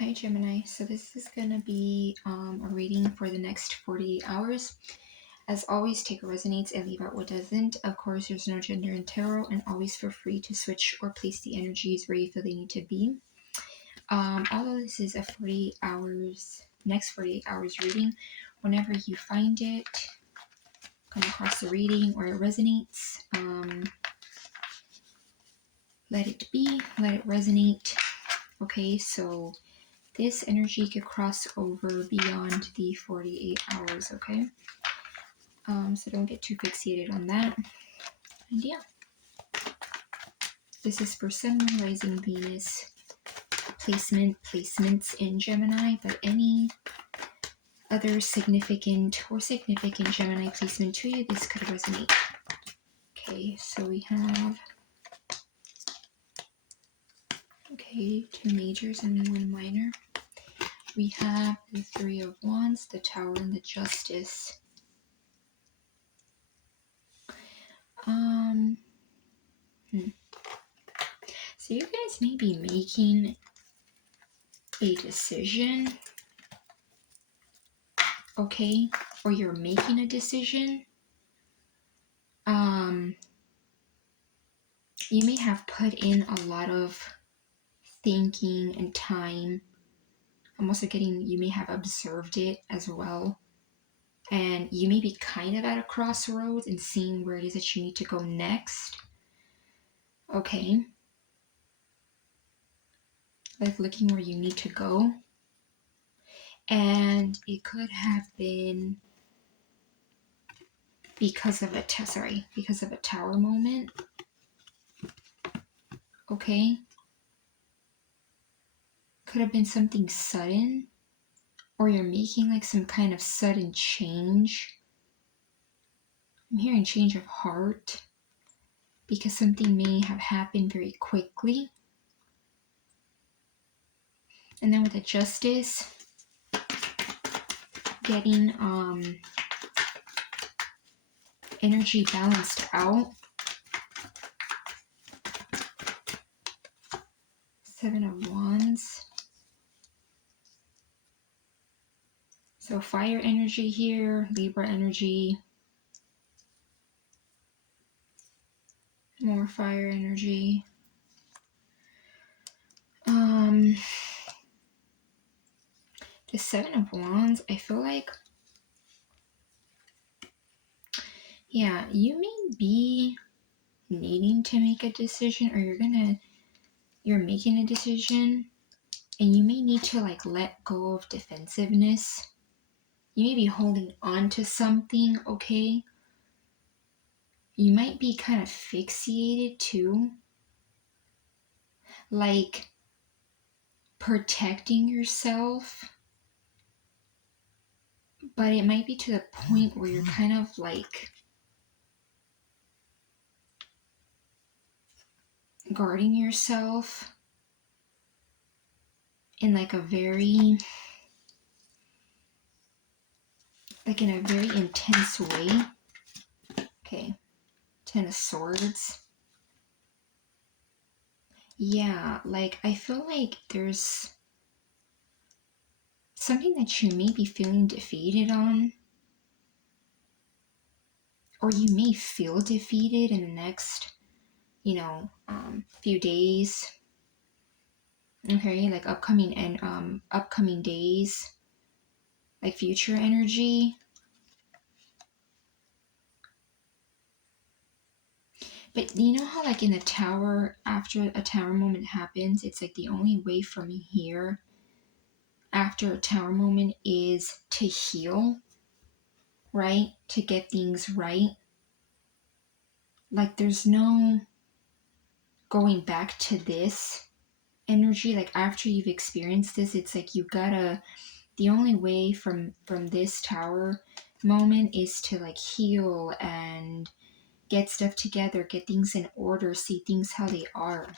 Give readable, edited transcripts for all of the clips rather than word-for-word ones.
Hi Gemini, so this is going to be a reading for the next 48 hours. As always, take what resonates and leave out what doesn't. Of course, there's no gender in tarot, and always feel free to switch or place the energies where you feel they need to be. Although this is a 48 hours, next 48 hours reading, whenever you find it, come across the reading or it resonates, let it be, let it resonate. Okay, so this energy could cross over beyond the 48 hours, okay? So don't get too fixated on that. And yeah, this is for Sun, Moon, Rising, Venus placements in Gemini, but any other significant Gemini placement to you, this could resonate. Okay, so we have two majors and one minor. We have the Three of Wands, the Tower, and the Justice. So you guys may be making a decision, okay? Or you're making a decision. You may have put in a lot of thinking and time. I'm also getting, you may have observed it as well. And you may be kind of at a crossroads and seeing where it is that you need to go next. Okay. Like looking where you need to go. And it could have been because of a tower moment. Okay. Could have been something sudden, or you're making like some kind of sudden change. I'm hearing change of heart because something may have happened very quickly. And then with the Justice, getting energy balanced out. Seven of Wands. So fire energy here, Libra energy. More fire energy. The Seven of Wands, I feel like, yeah, you may be needing to make a decision, or you're making a decision, and you may need to like let go of defensiveness. You may be holding on to something, okay? You might be kind of fixated too, like protecting yourself, but it might be to the point where you're kind of like guarding yourself in like a very, like in a very intense way. Okay, Ten of Swords. Yeah, like I feel like there's something that you may be feeling defeated on, or you may feel defeated in the next, few days. Okay, like upcoming days, like future energy. But you know how like in a tower, after a tower moment happens, it's like the only way from here after a tower moment is to heal, right? To get things right. Like there's no going back to this energy. Like after you've experienced this, it's like the only way from this tower moment is to like heal and get stuff together, get things in order, see things how they are.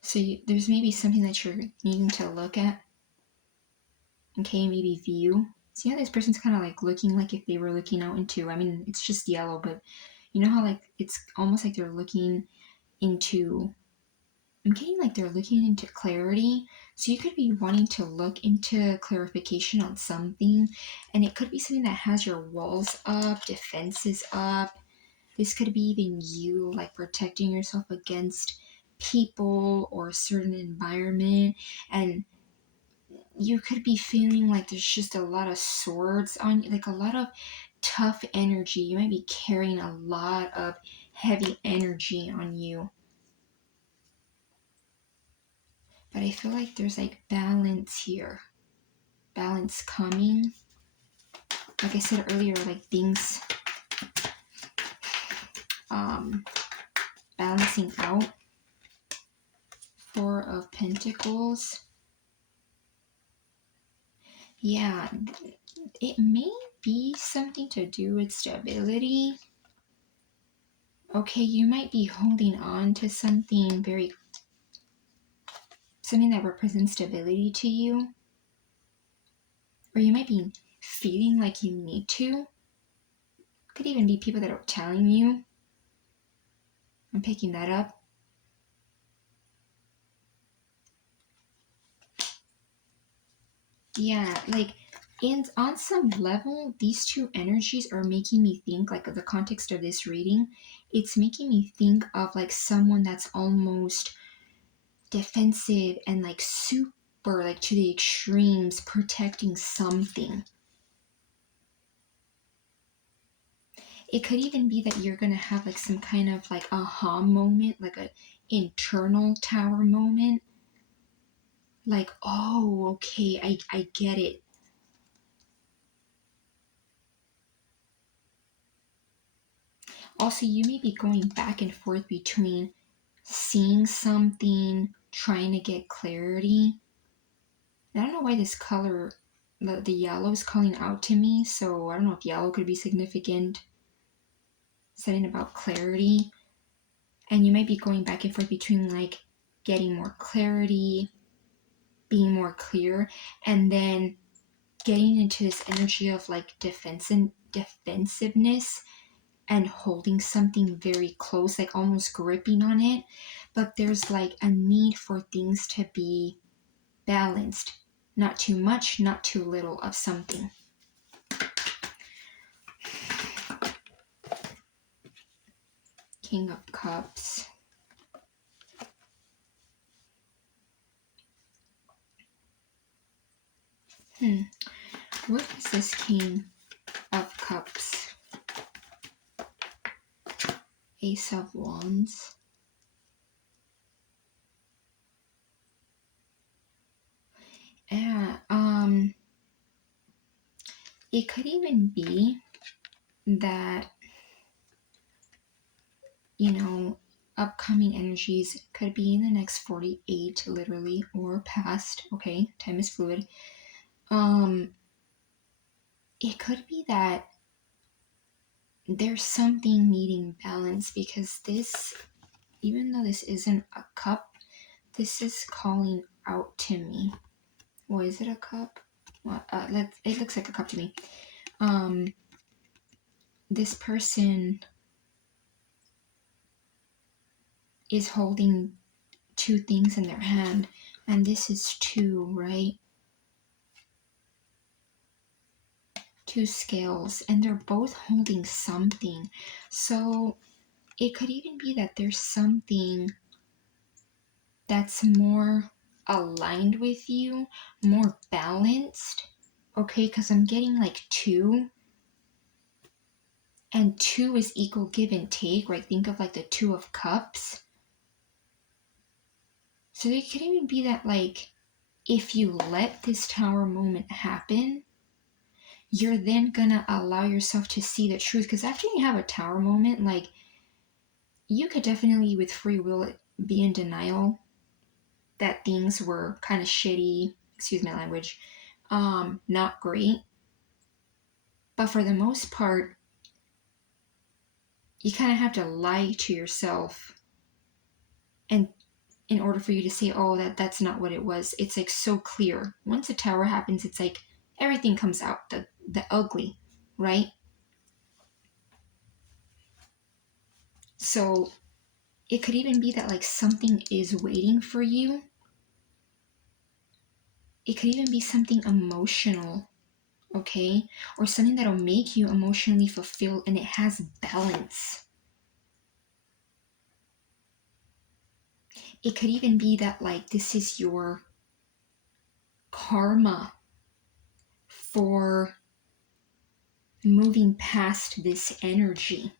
So there's maybe something that you're needing to look at, okay, maybe view. See how this person's kind of like looking like if they were looking out into, I mean, it's just yellow, but you know how like it's almost like they're looking into, I'm getting like they're looking into clarity. So you could be wanting to look into clarification on something, and it could be something that has your walls up, defenses up. This could be even you like protecting yourself against people or a certain environment, and you could be feeling like there's just a lot of swords on you, like a lot of tough energy. You might be carrying a lot of heavy energy on you. But I feel like there's like balance here. Balance coming. Like I said earlier, like things balancing out. Four of Pentacles. Yeah, it may be something to do with stability. Okay, you might be holding on to something that represents stability to you. Or you might be feeling like you need to. Could even be people that are telling you. I'm picking that up. Yeah, like, and on some level, these two energies are making me think, like the context of this reading, it's making me think of like someone that's almost defensive and like super, like to the extremes, protecting something. It could even be that you're going to have like some kind of like aha moment, like an internal tower moment. Like, oh, okay, I get it. Also, you may be going back and forth between seeing something, trying to get clarity. I don't know why this color, the yellow is calling out to me, so I don't know if yellow could be significant. Something about clarity. And you might be going back and forth between like getting more clarity, being more clear, and then getting into this energy of like defensiveness and holding something very close, like almost gripping on it. But there's like a need for things to be balanced. Not too much, not too little of something. King of Cups. What is this King of Cups? Ace of Wands. Yeah, it could even be that, you know, upcoming energies could be in the next 48 literally or past. Okay, time is fluid. It could be that there's something needing balance, because this, even though this isn't a cup, this is calling out to me. Well, is it a cup? Well, it looks like a cup to me. This person is holding two things in their hand, and this is two, right? Two scales, and they're both holding something. So it could even be that there's something that's more aligned with you, more balanced. Okay, because I'm getting like two, and two is equal give and take, right? Think of like the Two of Cups. So it could even be that like if you let this tower moment happen, you're then gonna allow yourself to see the truth. Because after you have a tower moment, like, you could definitely with free will be in denial that things were kind of shitty, excuse my language, not great. But for the most part, you kind of have to lie to yourself, and in order for you to say, oh, that's not what it was. It's like so clear. Once a tower happens, it's like everything comes out, the ugly, right? So it could even be that like something is waiting for you. It could even be something emotional, okay? Or something that'll make you emotionally fulfilled and it has balance. It could even be that like this is your karma for moving past this energy,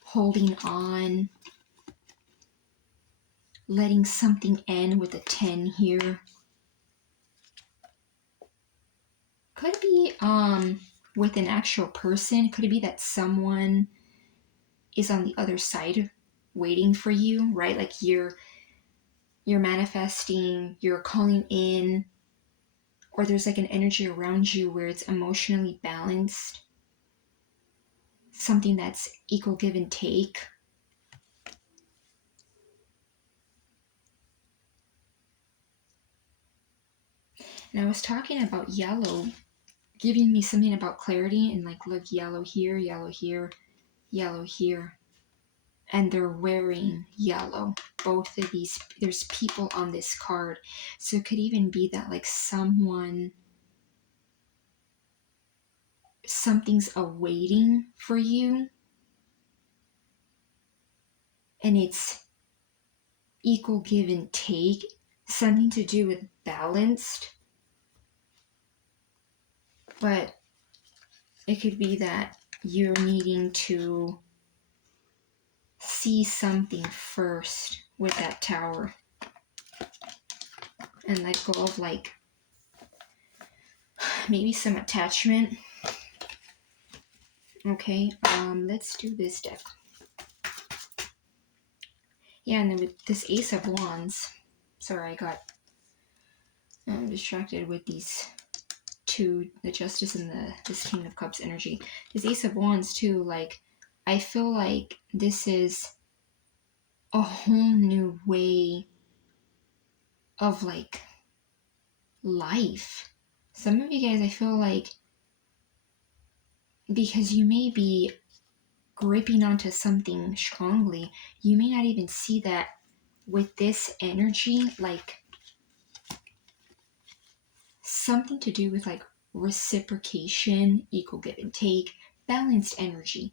holding on, letting something end with a 10 here. Could be with an actual person. Could it be that someone is on the other side waiting for you, right? Like you're manifesting, you're calling in, or there's like an energy around you where it's emotionally balanced, something that's equal give and take. And I was talking about yellow giving me something about clarity, and like look, yellow here, yellow here, yellow here, and they're wearing yellow. Both of these, there's people on this card. So it could even be that like something's awaiting for you, and it's equal give and take, something to do with balanced. But it could be that you're needing to see something first with that tower and let go of like maybe some attachment. Okay, let's do this deck. Yeah, and then with this Ace of Wands, sorry, I got distracted with these two, the Justice and this King of Cups energy. This Ace of Wands too, like, I feel like this is a whole new way of like life. Some of you guys, I feel like, because you may be gripping onto something strongly, you may not even see that with this energy, like something to do with like reciprocation, equal give and take, balanced energy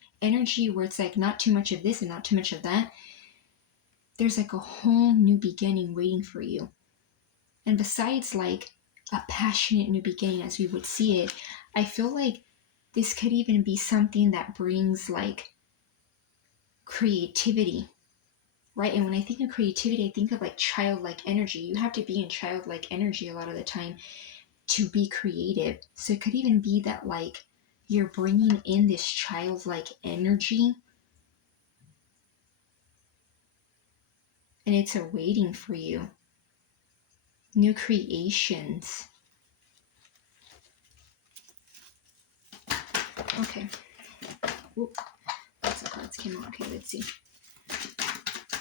where it's like not too much of this and not too much of that. There's like a whole new beginning waiting for you. And besides like a passionate new beginning as we would see it, I feel like this could even be something that brings like creativity, right? And when I think of creativity, I think of like childlike energy. You have to be in childlike energy a lot of the time to be creative. So it could even be that like you're bringing in this childlike energy and it's awaiting for you. New creations. Okay. Oop. Lots of cards came out. Okay, let's see.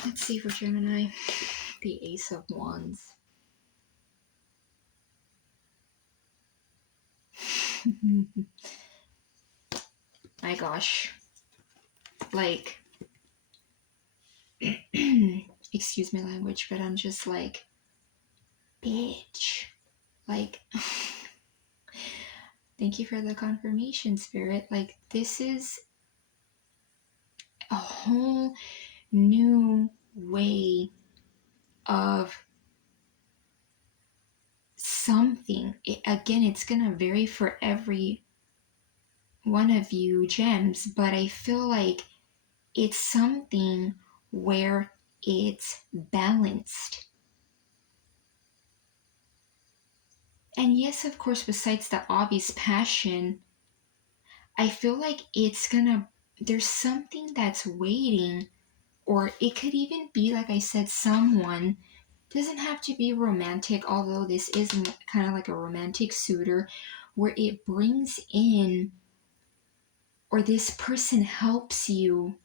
Let's see for Gemini. The Ace of Wands. My gosh. Like, excuse my language, but I'm just like, bitch. Like, thank you for the confirmation, Spirit. Like, this is a whole new way of something. Again, it's gonna vary for every one of you gems, but I feel like it's something where it's balanced. And yes, of course, besides the obvious passion, I feel like there's something that's waiting, or it could even be, like I said, someone doesn't have to be romantic, although this is kind of like a romantic suitor, where it brings in, or this person helps you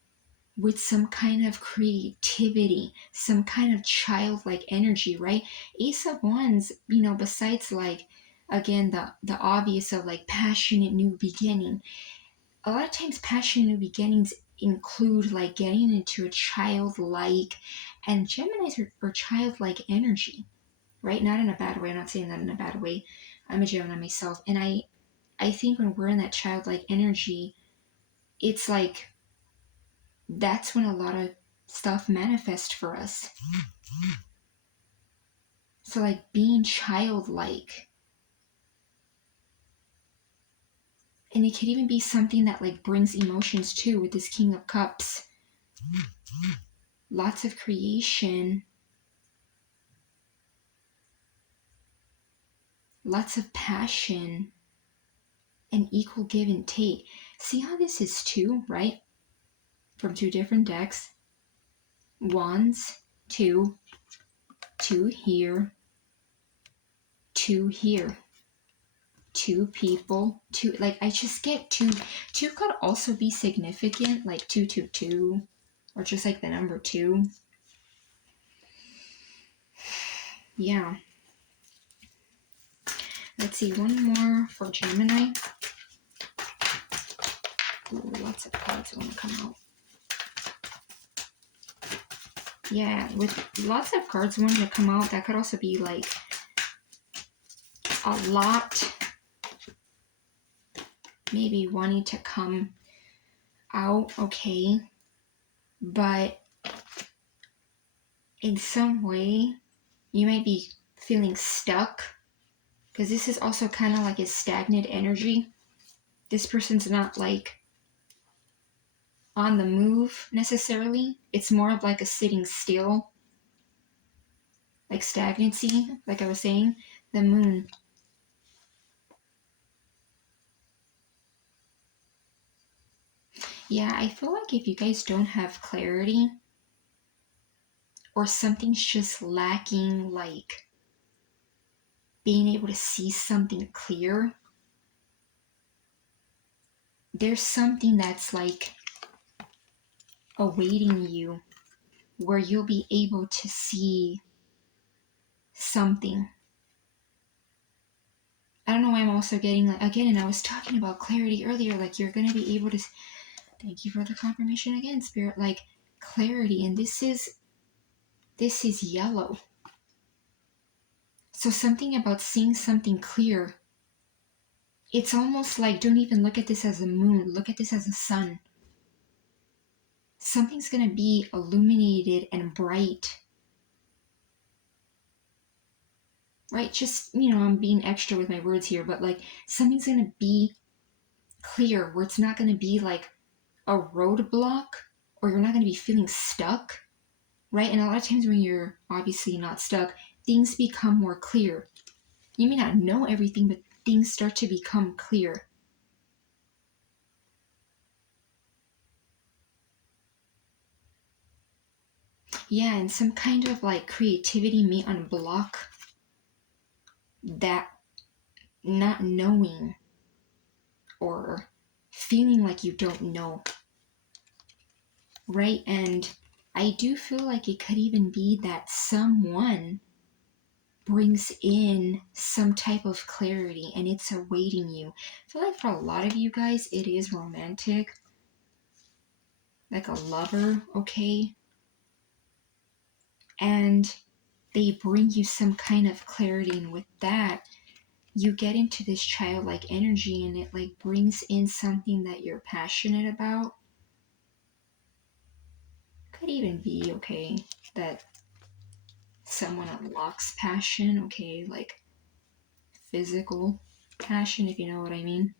with some kind of creativity, some kind of childlike energy, right? Ace of Wands, besides like again, the obvious of like passionate new beginning. A lot of times passionate new beginnings include like getting into a childlike, and Geminis are childlike energy, right? Not in a bad way. I'm not saying that in a bad way. I'm a Gemini myself, and I think when we're in that childlike energy, it's like that's when a lot of stuff manifests for us. So like being childlike, and it could even be something that like brings emotions too, with this King of Cups. Lots of creation, lots of passion, and equal give and take. See how this is two, right? From two different decks. Wands, two here, two here. Two people, two, like I just get two. Two could also be significant, like 222, or just like the number two. Yeah. Let's see, one more for Gemini. Ooh, lots of cards want to come out. Yeah, with lots of cards wanting to come out, that could also be like a lot maybe wanting to come out, okay, but in some way you might be feeling stuck, because this is also kind of like a stagnant energy. This person's not like on the move necessarily. It's more of like a sitting still, like stagnancy, like I was saying. The moon. Yeah, I feel like if you guys don't have clarity, or something's just lacking, like being able to see something clear, there's something that's like awaiting you where you'll be able to see something. I don't know why I'm also getting like, again, and I was talking about clarity earlier, like you're going to be able to, thank you for the confirmation again, Spirit, like clarity. And this is yellow. So something about seeing something clear. It's almost like, don't even look at this as a moon, look at this as a sun. Something's going to be illuminated and bright. Right? Just, I'm being extra with my words here, but like something's going to be clear where it's not going to be like a roadblock, or you're not going to be feeling stuck, right? And a lot of times when you're obviously not stuck, things become more clear. You may not know everything, but things start to become clear. Yeah, and some kind of like creativity may unblock that not knowing or feeling like you don't know, right? And I do feel like it could even be that someone brings in some type of clarity and it's awaiting you. I feel like for a lot of you guys, it is romantic, like a lover, okay? And they bring you some kind of clarity, and with that, you get into this childlike energy, and it like brings in something that you're passionate about. Could even be, okay, that someone unlocks passion, okay, like physical passion, if you know what I mean.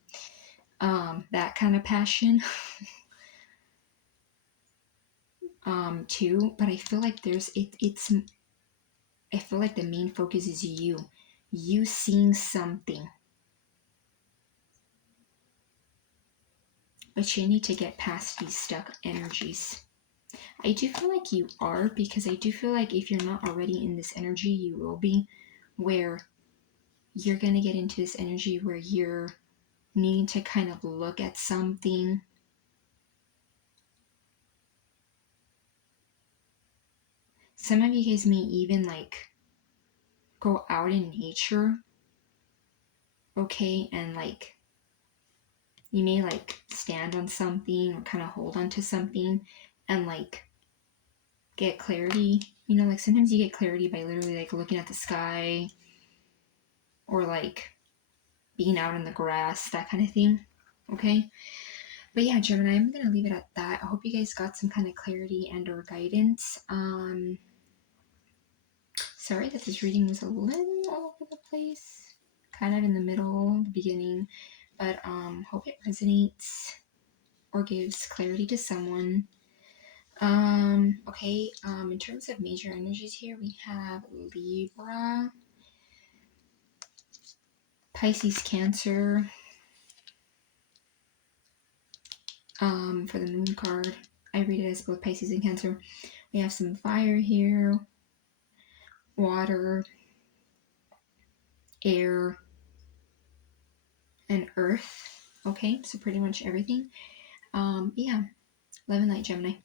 That kind of passion. Too, but I feel like I feel like the main focus is you seeing something, but you need to get past these stuck energies. I do feel like you are, because I do feel like if you're not already in this energy, you will be, where you're going to get into this energy where you're needing to kind of look at something. Some of you guys may even like go out in nature okay? And like you may like stand on something or kind of hold onto something and like get clarity. You know, like sometimes you get clarity by literally like looking at the sky or like being out in the grass, that kind of thing. Okay. But yeah, Gemini, I'm gonna leave it at that. I hope you guys got some kind of clarity and or guidance. Sorry that this reading was a little all over the place, kind of in the middle, the beginning, but hope it resonates or gives clarity to someone. Okay, in terms of major energies here, we have Libra, Pisces, Cancer, for the moon card. I read it as both Pisces and Cancer. We have some fire here, water, air, and earth. Okay, so pretty much everything. Yeah, love and light, Gemini.